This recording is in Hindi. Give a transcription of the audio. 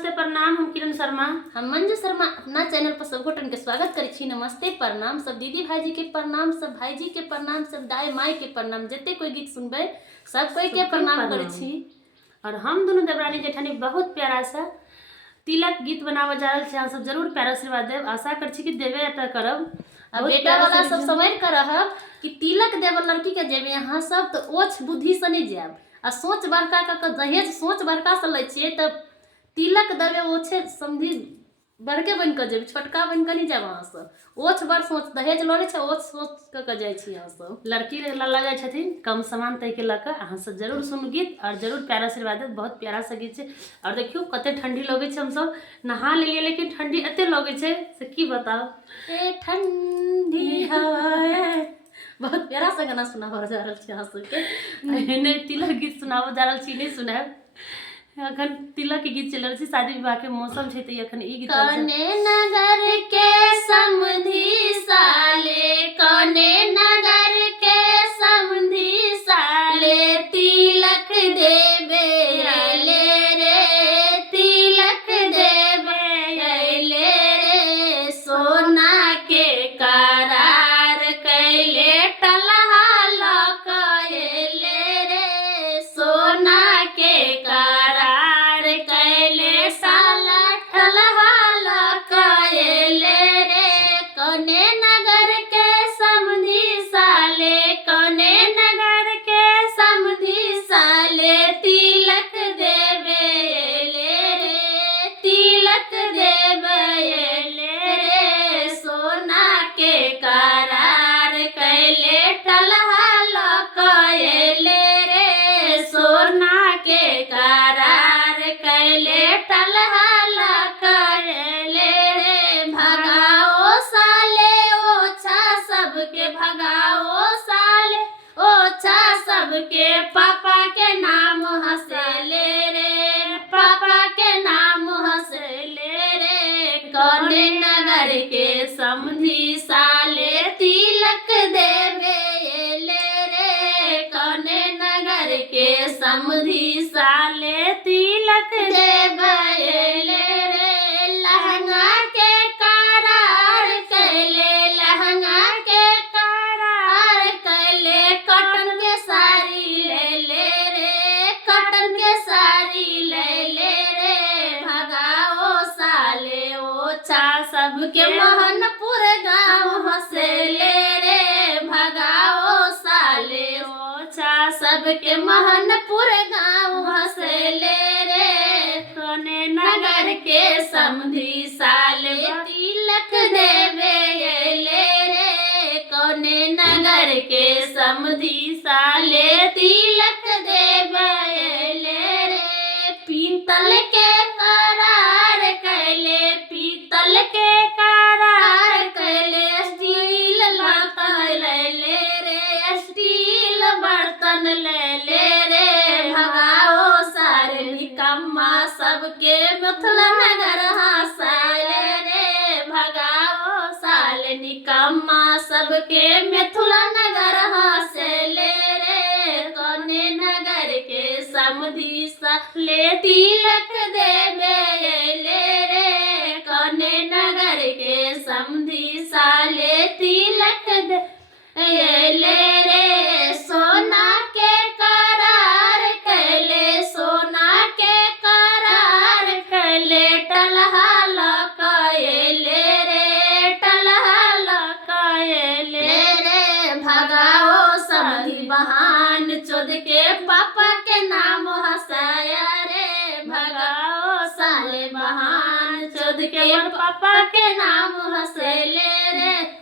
नमस्ते प्रणाम। हम किरण शर्मा, हम मंजू शर्मा अपना चैनल पर सबको के स्वागत करी छी। नमस्ते प्रणाम सब दीदी भाईजी के प्रणाम, सब भाईजी के प्रणाम, सब दाई माई के प्रणाम। जते कोई गीत सुनबे सब कोई के प्रणाम करी छी। और हम दोनों देवरानी जेठानी बहुत प्यारा सा तिलक गीत बनावे जा रहल छी। अहाँ सब जरूर प्यार आशीर्वाद देव। आशा कर छी कि देवे त करब। अब बेटा वाला सब समझ कर रहब कि तिलक देव लड़की के जेबे यहाँ सब तो ओछ बुद्धि से नहीं जाब। आ सोच बड़का का दहेज सोच बड़का से ले छिए तब तिलक देवे ओछे समझी बड़के बन के जेबे, छोटका बन के नहीं जाब। अहाँ सब ओछ बड़ सोच दहेज लड़े छे, ओछ सोच के जाय छी। अहाँ सब लड़की ला जाय छथिन कम सामान तय के लक। अहाँ सब जरूर सुन गीत और जरूर प्यार आशीर्वाद देव। बहुत प्यारा सा गीत छे। और देखियो कते ठंडी लगे छे। हम सब नहा लेलिए लेकिन ठंडी एते लगे छे से की बताओ। ए ठंडी हवा बहुत प्यारा सा गाना सुनाव जा रहल छे। अहाँ सबके ने तिलक गीत सुनाव जा रहल छी, नहीं सुनाब। अखन तिलक के गीत चल रहल छे, शादी विवाह के मौसम छे त अखन ई गीत कने नगर के समधी साले, कने नगर के समधी साले तिलक देबे अइले रे, तिलक देबे अइले रे। सोना के करार कैले टलहा लक अइले रे, सोना के करार कैले साला टलहा लक अइले रे। कने नगर के समधी साले, कने नगर के समधी साले तिलक देबे अइले रे, तिलक देबे अइले रे। सोना के करार कैले टलहा लक अइले रे, सोना के करार कैले टलहा लक अइले रे। भगाओ साले ओछा सबके, भगाओ साले ओछा सबके, पापा के नाम हंसेले रे, पापा के नाम हंसेले रे। कने नगर के समधी साले तिलक देबे अइले रे, कने नगर के समधी साले तिलक देबे अइले रे। लहंगा के करार कैले, लहंगा के करार कैले, कॉटन के साड़ी ले ले रे, कॉटन के साड़ी ले ले रे। भगाओ साले ओछा सबके, मोहनपुर गाँव हंसेले रे। भगाओ साले ओछा सबके, मोहनपुर गाँव हंसेले रे। कने नगर के समधी साले तिलक देबे अइले रे, कने नगर के समधी साले तिलक देबे अइले रे। पीतल के करार कैले, पीतल के करार कैले, स्टील बर्तन ले ले रे, स्टील बर्तन ले ले रे। भगाओ सारे निकम्मा सबके, मिथिला नगर हंसाले रे। भगाओ साले निकम्मा सबके, मिथिला नगर हंसेले रे। कने नगर के समधी साले तिलक देबे अइले रे, कने नगर के समधी साले तिलक देबे अइले रे। सोना के करार कैले, सोना के करार कैले, टलहा लक अइले रे, टलहा लक अइले रे। भगाओ समधी बहान चोद के, पापा के नाम हंसाया रे। भगाओ साले बहान चोद के, पापा के नाम हंसेले रे।